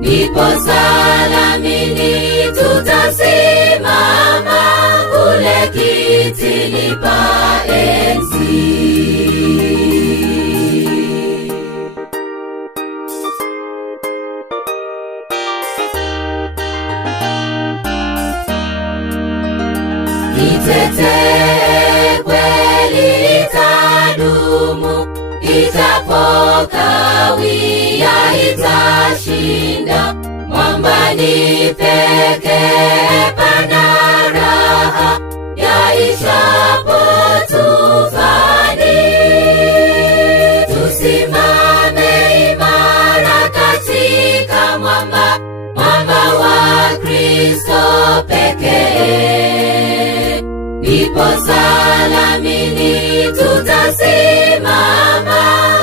ndipo salamini tutasimama kule kitini pa enzi. Itetee kweli itadumu, itapokawia itashinda. Mwambani pekee pana raha, yaishapo tufani. Tusimame imara katika mwamba, mwamba wa Kristo pekee. Ndipo salamini tutasimama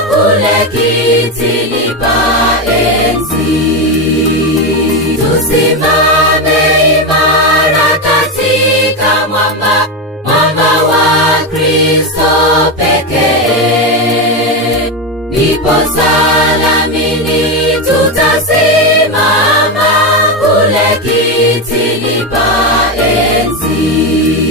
kule kitini pa enzi. Tusimame imara katika mwamba, mwamba wa Kristo pekee. Ndipo salamini tutasimama kule kitini pa enzi.